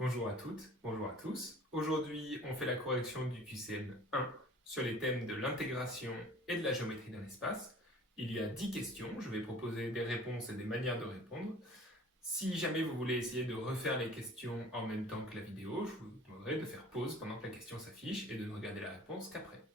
Bonjour à toutes, bonjour à tous. Aujourd'hui, on fait la correction du QCM 1 sur les thèmes de l'intégration et de la géométrie d'un espace. Il y a 10 questions, je vais proposer des réponses et des manières de répondre. Si jamais vous voulez essayer de refaire les questions en même temps que la vidéo, je vous demanderai de faire pause pendant que la question s'affiche et de ne regarder la réponse qu'après.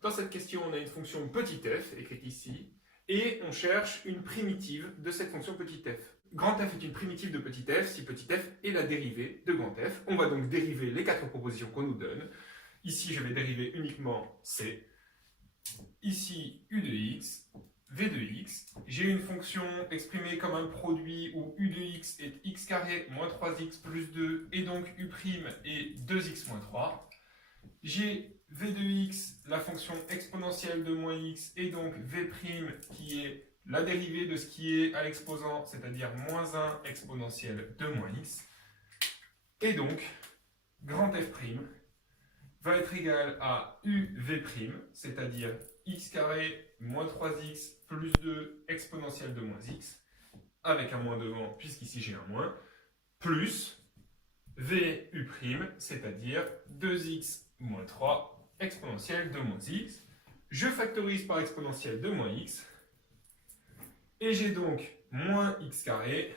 Dans cette question, on a une fonction petit f, écrite ici, et on cherche une primitive de cette fonction petit f. Grand f est une primitive de petit f si petit f est la dérivée de grand f. On va donc dériver les quatre propositions qu'on nous donne. Ici, je vais dériver uniquement c. Ici, u de x, v de x. J'ai une fonction exprimée comme un produit où u de x est x carré moins 3x plus 2, et donc u' est 2x moins 3. J'ai v de x, la fonction exponentielle de moins x, et donc v' qui est la dérivée de ce qui est à l'exposant, c'est-à-dire moins 1 exponentielle de moins x. Et donc, grand f' va être égal à uv', c'est-à-dire x carré moins 3x plus 2 exponentielle de moins x, avec un moins devant, puisqu'ici j'ai un moins, plus vu', c'est-à-dire 2x moins 3 exponentielle de moins x. Je factorise par exponentielle de moins x. Et j'ai donc moins x carré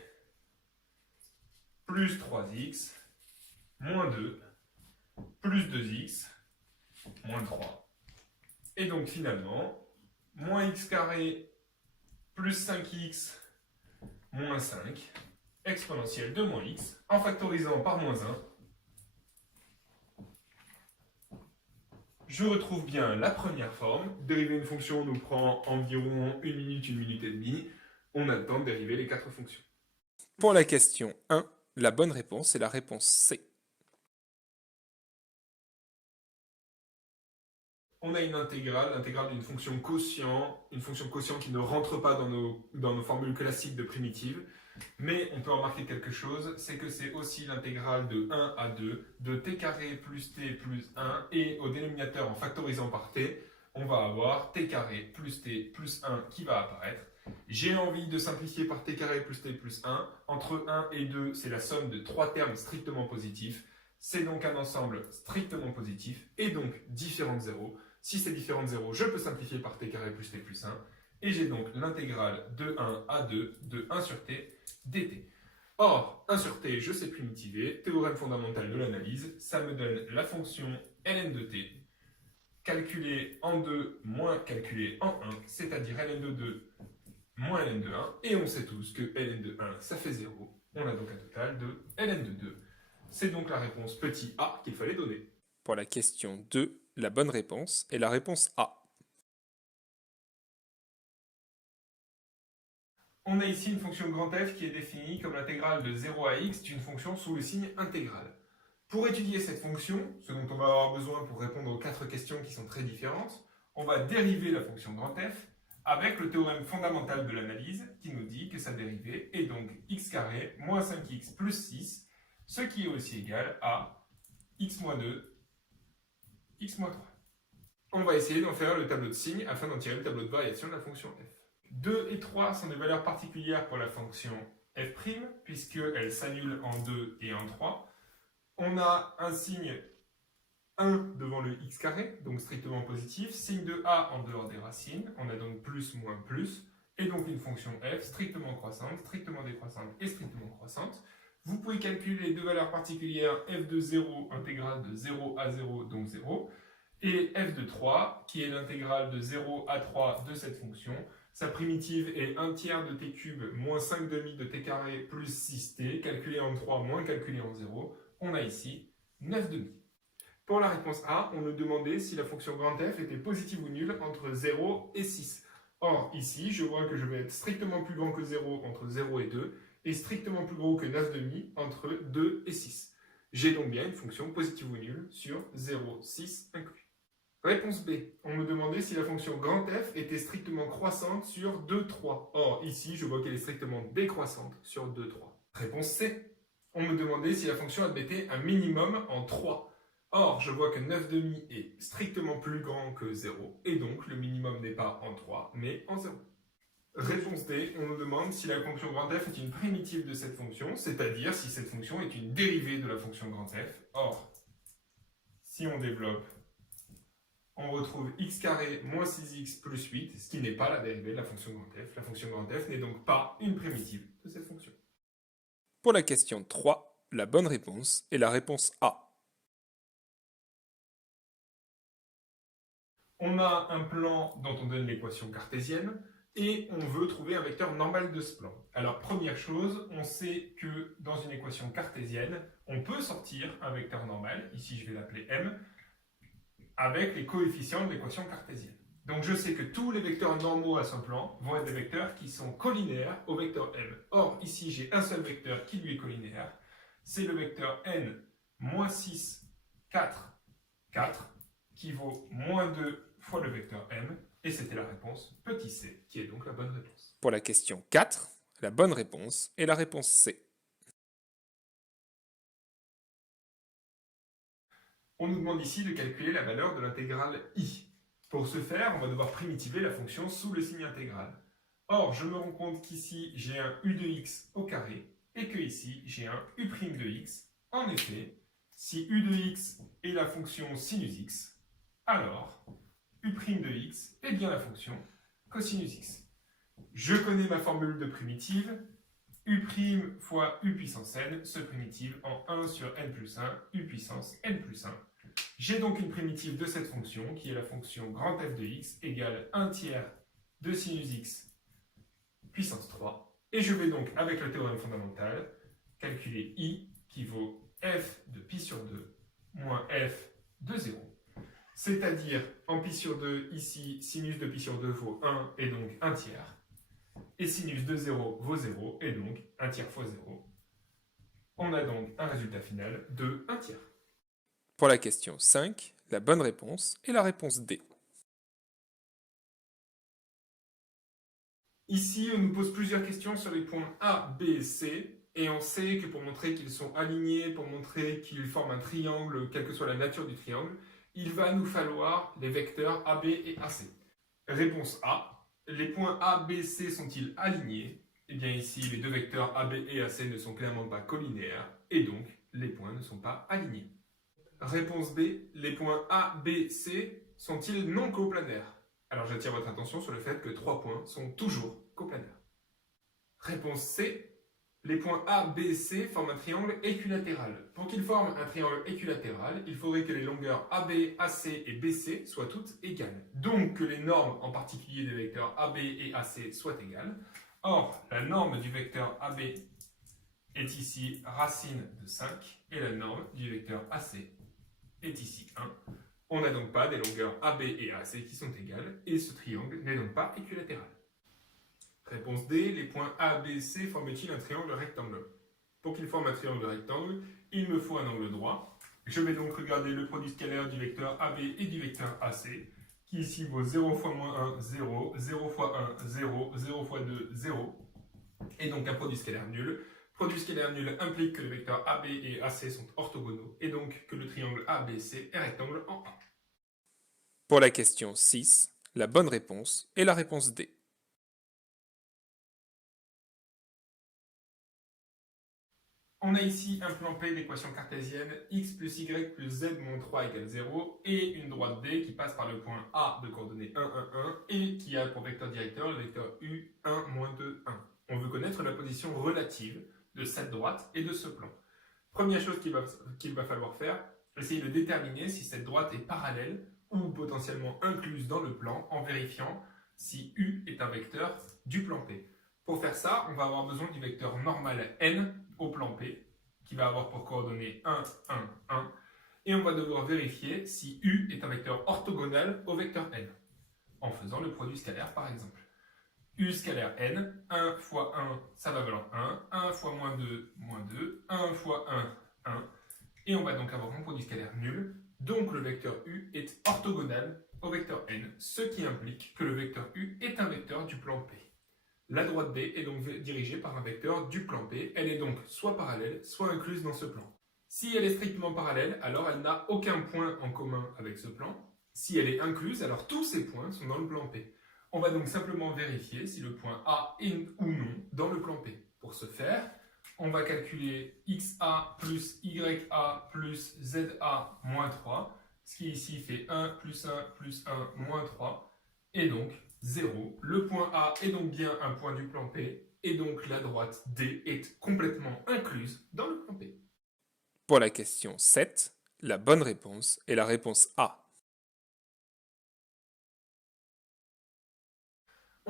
plus 3x moins 2 plus 2x moins 3. Et donc finalement, moins x carré plus 5x moins 5 exponentielle de moins x, en factorisant par moins 1, je retrouve bien la première forme. Dériver une fonction nous prend environ 1 minute et demie. On a le temps de dériver les quatre fonctions. Pour la question 1, la bonne réponse est la réponse C. On a une intégrale, l'intégrale d'une fonction quotient, une fonction quotient qui ne rentre pas dans nos formules classiques de primitives, mais on peut remarquer quelque chose, c'est que c'est aussi l'intégrale de 1 à 2 de t carré plus t plus 1, et au dénominateur en factorisant par t, on va avoir t carré plus t plus 1 qui va apparaître. J'ai envie de simplifier par t carré plus t plus 1. Entre 1 et 2, c'est la somme de trois termes strictement positifs. C'est donc un ensemble strictement positif, et donc différent de 0. Si c'est différent de 0, je peux simplifier par t carré plus t plus 1. Et j'ai donc l'intégrale de 1 à 2 de 1 sur t dt. Or, 1 sur t, je sais primitiver, théorème fondamental de l'analyse, ça me donne la fonction ln de t, calculée en 2 moins calculée en 1, c'est-à-dire ln de 2 moins ln de 1, et on sait tous que ln de 1, ça fait 0. On a donc un total de ln de 2. C'est donc la réponse petit a qu'il fallait donner. Pour la question 2, la bonne réponse est la réponse A. On a ici une fonction grand f qui est définie comme l'intégrale de 0 à x d'une fonction sous le signe intégral. Pour étudier cette fonction, ce dont on va avoir besoin pour répondre aux quatre questions qui sont très différentes, on va dériver la fonction grand f avec le théorème fondamental de l'analyse qui nous dit que sa dérivée est donc x carré moins 5x plus 6, ce qui est aussi égal à x moins 2, x moins 3. On va essayer d'en faire le tableau de signes afin d'en tirer le tableau de variation de la fonction f. 2 et 3 sont des valeurs particulières pour la fonction f', puisqu'elles s'annulent en 2 et en 3. On a un signe 1 devant le x carré, donc strictement positif, signe de a en dehors des racines, on a donc plus moins plus, et donc une fonction f strictement croissante, strictement décroissante et strictement croissante. Vous pouvez calculer les deux valeurs particulières f de 0, intégrale de 0 à 0, donc 0, et f de 3, qui est l'intégrale de 0 à 3 de cette fonction. Sa primitive est 1 tiers de t cube moins 5 demi de t carré plus 6t, calculé en 3 moins calculé en 0. On a ici 9 demi. Pour la réponse A, on nous demandait si la fonction grand f était positive ou nulle entre 0 et 6. Or, ici, je vois que je vais être strictement plus grand que 0 entre 0 et 2, et strictement plus gros que 9 demi entre 2 et 6. J'ai donc bien une fonction positive ou nulle sur 0, 6 inclus. Réponse B. On me demandait si la fonction grand f était strictement croissante sur 2, 3. Or, ici, je vois qu'elle est strictement décroissante sur 2, 3. Réponse C. On me demandait si la fonction admettait un minimum en 3. Or, je vois que 9 demi est strictement plus grand que 0, et donc le minimum n'est pas en 3, mais en 0. Réponse D, on nous demande si la fonction grand F est une primitive de cette fonction, c'est-à-dire si cette fonction est une dérivée de la fonction grand F. Or, si on développe, on retrouve x carré moins 6x plus 8, ce qui n'est pas la dérivée de la fonction grand F. La fonction grand F n'est donc pas une primitive de cette fonction. Pour la question 3, la bonne réponse est la réponse A. On a un plan dont on donne l'équation cartésienne et on veut trouver un vecteur normal de ce plan. Alors première chose, on sait que dans une équation cartésienne, on peut sortir un vecteur normal, ici je vais l'appeler M, avec les coefficients de l'équation cartésienne. Donc je sais que tous les vecteurs normaux à ce plan vont être des vecteurs qui sont collinaires au vecteur M. Or ici j'ai un seul vecteur qui lui est collinaire, c'est le vecteur n moins 6, 4, 4, qui vaut moins 2 fois le vecteur m, et c'était la réponse petit c, qui est donc la bonne réponse. Pour la question 4, la bonne réponse est la réponse C. On nous demande ici de calculer la valeur de l'intégrale i. Pour ce faire, on va devoir primitiver la fonction sous le signe intégral. Or, je me rends compte qu'ici, j'ai un u de x au carré, et que ici, j'ai un u' de x. En effet, si u de x est la fonction sinus x, alors u' de x est bien la fonction cosinus x. Je connais ma formule de primitive, u' fois u puissance n se primitive en 1 sur n plus 1, u puissance n plus 1. J'ai donc une primitive de cette fonction, qui est la fonction grand f de x, égale 1 tiers de sinus x puissance 3. Et je vais donc, avec le théorème fondamental, calculer i, qui vaut f de pi sur 2, moins f de 0. C'est-à-dire, en pi sur 2, ici, sinus de pi sur 2 vaut 1, et donc 1 tiers. Et sinus de 0 vaut 0, et donc 1 tiers fois 0. On a donc un résultat final de 1 tiers. Pour la question 5, la bonne réponse est la réponse D. Ici, on nous pose plusieurs questions sur les points A, B et C, et on sait que pour montrer qu'ils sont alignés, pour montrer qu'ils forment un triangle, quelle que soit la nature du triangle, il va nous falloir les vecteurs AB et AC. Réponse A, les points A, B, C sont-ils alignés? Eh bien ici, les deux vecteurs AB et AC ne sont clairement pas collinéaires, et donc les points ne sont pas alignés. Réponse B, les points A, B, C sont-ils non coplanaires? Alors j'attire votre attention sur le fait que 3 points sont toujours coplanaires. Réponse C, les points A, B, C forment un triangle équilatéral. Pour qu'ils forment un triangle équilatéral, il faudrait que les longueurs AB, AC et BC soient toutes égales. Donc que les normes, en particulier des vecteurs AB et AC, soient égales. Or, la norme du vecteur AB est ici racine de 5, et la norme du vecteur AC est ici 1. On n'a donc pas des longueurs AB et AC qui sont égales, et ce triangle n'est donc pas équilatéral. Réponse D, les points A, B, C forment-ils un triangle rectangle? Pour qu'il forme un triangle rectangle, il me faut un angle droit. Je vais donc regarder le produit scalaire du vecteur AB et du vecteur AC, qui ici vaut 0 fois moins 1, 0, 0 fois 1, 0, 0 fois 2, 0, et donc un produit scalaire nul. Produit scalaire nul implique que les vecteurs AB et AC sont orthogonaux, et donc que le triangle ABC est rectangle en A. Pour la question 6, la bonne réponse est la réponse D. On a ici un plan P d'équation cartésienne x plus y plus z moins 3 égale 0 et une droite D qui passe par le point A de coordonnées 1, 1, 1 et qui a pour vecteur directeur le vecteur u 1, moins 2, 1. On veut connaître la position relative de cette droite et de ce plan. Première chose qu'il va falloir faire, essayer de déterminer si cette droite est parallèle ou potentiellement incluse dans le plan en vérifiant si u est un vecteur du plan P. Pour faire ça, on va avoir besoin du vecteur normal n au plan P, qui va avoir pour coordonnées 1, 1, 1, et on va devoir vérifier si u est un vecteur orthogonal au vecteur n, en faisant le produit scalaire par exemple. U scalaire n, 1 fois 1, ça va valoir 1, 1 fois moins 2, 1 fois 1, 1, et on va donc avoir un produit scalaire nul, donc le vecteur u est orthogonal au vecteur n, ce qui implique que le vecteur u est un vecteur du plan P. La droite D est donc dirigée par un vecteur du plan P, elle est donc soit parallèle, soit incluse dans ce plan. Si elle est strictement parallèle, alors elle n'a aucun point en commun avec ce plan. Si elle est incluse, alors tous ces points sont dans le plan P. On va donc simplement vérifier si le point A est ou non dans le plan P. Pour ce faire, on va calculer XA plus YA plus ZA moins 3, ce qui ici fait 1 plus 1 plus 1 moins 3, et donc 0. Le point A est donc bien un point du plan P, et donc la droite D est complètement incluse dans le plan P. Pour la question 7, la bonne réponse est la réponse A.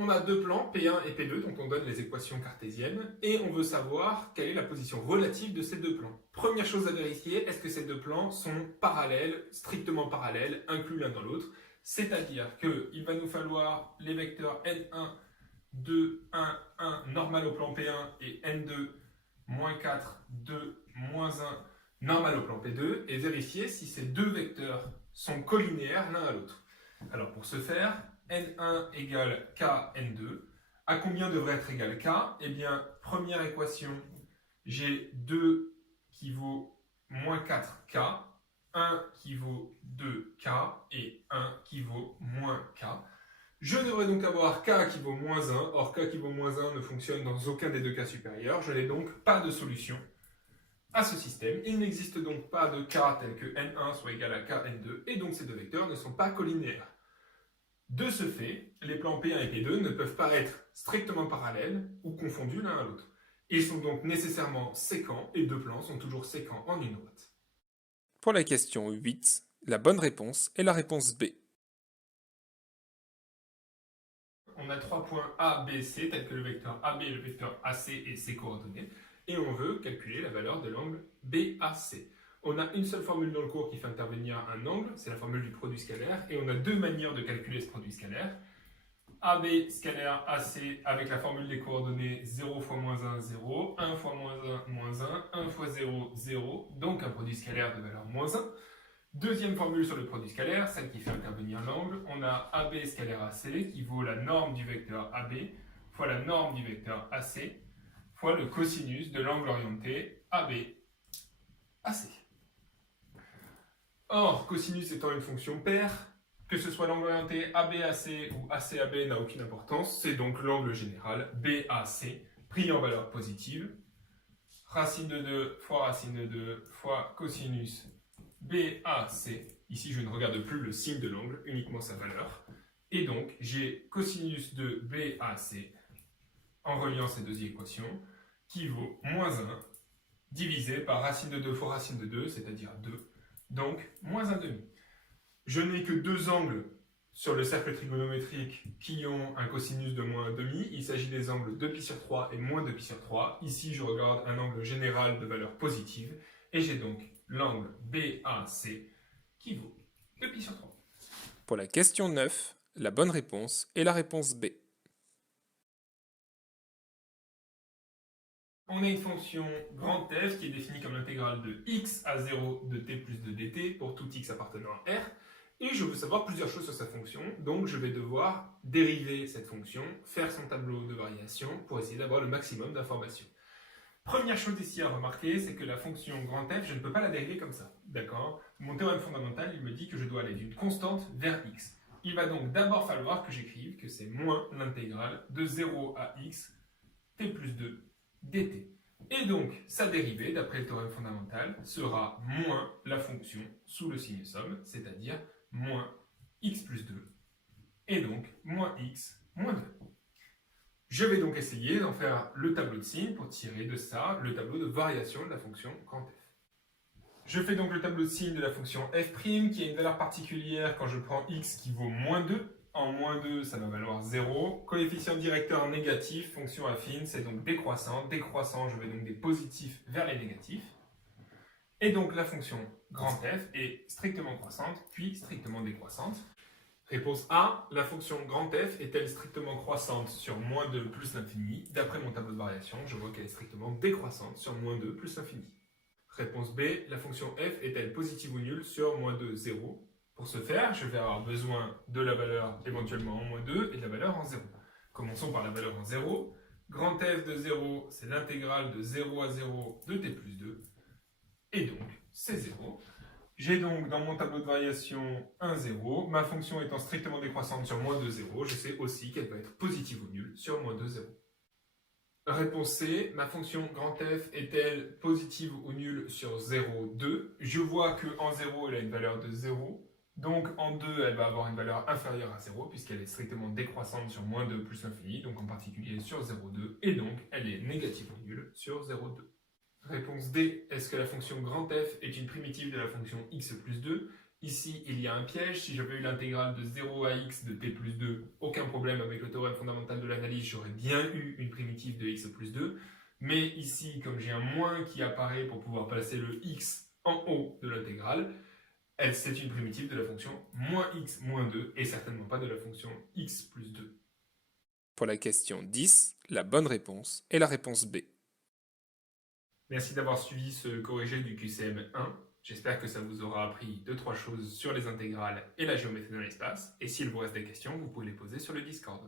On a deux plans, P1 et P2, dont on donne les équations cartésiennes, et on veut savoir quelle est la position relative de ces deux plans. Première chose à vérifier, est-ce que ces deux plans sont parallèles, strictement parallèles, inclus l'un dans l'autre? C'est-à-dire qu'il va nous falloir les vecteurs N1, 2, 1, 1 normal au plan P1 et N2, moins 4, 2, moins 1 normal au plan P2, et vérifier si ces deux vecteurs sont collinéaires l'un à l'autre. Alors pour ce faire, N1 égale K N2. À combien devrait être égal K? Eh bien, première équation, j'ai 2 qui vaut moins 4K, 1 qui vaut 2K et 1 qui vaut moins K. Je devrais donc avoir K qui vaut moins 1. Or, K qui vaut moins 1 ne fonctionne dans aucun des deux cas supérieurs. Je n'ai donc pas de solution à ce système. Il n'existe donc pas de K tel que N1 soit égal à K N2, et donc ces deux vecteurs ne sont pas collinéaires. De ce fait, les plans P1 et P2 ne peuvent pas être strictement parallèles ou confondus l'un à l'autre. Ils sont donc nécessairement sécants, et deux plans sont toujours sécants en une droite. Pour la question 8, la bonne réponse est la réponse B. On a trois points A, B, C, tels que le vecteur AB, le vecteur AC et ses coordonnées, et on veut calculer la valeur de l'angle BAC. On a une seule formule dans le cours qui fait intervenir un angle, c'est la formule du produit scalaire, et on a deux manières de calculer ce produit scalaire. AB scalaire AC avec la formule des coordonnées 0 fois moins 1, 0, 1 fois moins 1, moins 1, 1 fois 0, 0, donc un produit scalaire de valeur moins 1. Deuxième formule sur le produit scalaire, celle qui fait intervenir l'angle, on a AB scalaire AC qui vaut la norme du vecteur AB fois la norme du vecteur AC fois le cosinus de l'angle orienté AB AC. Or, cosinus étant une fonction paire, que ce soit l'angle orienté ABAC ou ACAB n'a aucune importance, c'est donc l'angle général BAC pris en valeur positive. Racine de 2 fois racine de 2 fois cosinus BAC. Ici, je ne regarde plus le signe de l'angle, uniquement sa valeur. Et donc, j'ai cosinus de BAC en reliant ces deux équations qui vaut moins 1 divisé par racine de 2 fois racine de 2, c'est-à-dire 2. Donc, moins 1,5. Je n'ai que deux angles sur le cercle trigonométrique qui ont un cosinus de moins 1,5. Il s'agit des angles 2π sur 3 et moins 2π sur 3. Ici, je regarde un angle général de valeur positive. Et j'ai donc l'angle BAC qui vaut 2π sur 3. Pour la question 9, la bonne réponse est la réponse B. On a une fonction grand F qui est définie comme l'intégrale de x à 0 de t plus de dt pour tout x appartenant à R. Et je veux savoir plusieurs choses sur sa fonction, donc je vais devoir dériver cette fonction, faire son tableau de variation pour essayer d'avoir le maximum d'informations. Première chose ici à remarquer, c'est que la fonction grand F, je ne peux pas la dériver comme ça, d'accord? Mon théorème fondamental, il me dit que je dois aller d'une constante vers x. Il va donc d'abord falloir que j'écrive que c'est moins l'intégrale de 0 à x, t plus 2, dt. Et donc, sa dérivée, d'après le théorème fondamental, sera moins la fonction sous le signe somme, c'est-à-dire moins x plus 2, et donc moins x moins 2. Je vais donc essayer d'en faire le tableau de signes pour tirer de ça le tableau de variation de la fonction grand f. Je fais donc le tableau de signes de la fonction f' qui a une valeur particulière quand je prends x qui vaut moins 2. En moins 2, ça va valoir 0. Coefficient directeur négatif, fonction affine, c'est donc décroissant. Décroissant, je vais donc des positifs vers les négatifs. Et donc la fonction grand f est strictement croissante, puis strictement décroissante. Réponse A, la fonction grand f est-elle strictement croissante sur moins 2 plus l'infini? D'après mon tableau de variation, je vois qu'elle est strictement décroissante sur moins 2 plus l'infini. Réponse B, la fonction f est-elle positive ou nulle sur moins 2, 0? Pour ce faire, je vais avoir besoin de la valeur éventuellement en moins 2 et de la valeur en 0. Commençons par la valeur en 0. Grand f de 0, c'est l'intégrale de 0 à 0 de t plus 2. Et donc, c'est 0. J'ai donc dans mon tableau de variation 1, 0. Ma fonction étant strictement décroissante sur moins 2, 0, je sais aussi qu'elle va être positive ou nulle sur moins 2, 0. Réponse C, ma fonction grand F est-elle positive ou nulle sur 0, 2? Je vois qu'en 0, elle a une valeur de 0. Donc en 2, elle va avoir une valeur inférieure à 0 puisqu'elle est strictement décroissante sur moins 2 plus l'infini, donc en particulier sur 0,2, et donc elle est négative ou nulle sur 0,2. Réponse D, est-ce que la fonction grand F est une primitive de la fonction x plus 2? Ici, il y a un piège. Si j'avais eu l'intégrale de 0 à x de t plus 2, aucun problème avec le théorème fondamental de l'analyse, j'aurais bien eu une primitive de x plus 2. Mais ici, comme j'ai un moins qui apparaît pour pouvoir placer le x en haut de l'intégrale, c'est une primitive de la fonction moins x moins 2 et certainement pas de la fonction x plus 2. Pour la question 10, la bonne réponse est la réponse B. Merci d'avoir suivi ce corrigé du QCM 1. J'espère que ça vous aura appris 2-3 choses sur les intégrales et la géométrie dans l'espace. Et s'il vous reste des questions, vous pouvez les poser sur le Discord.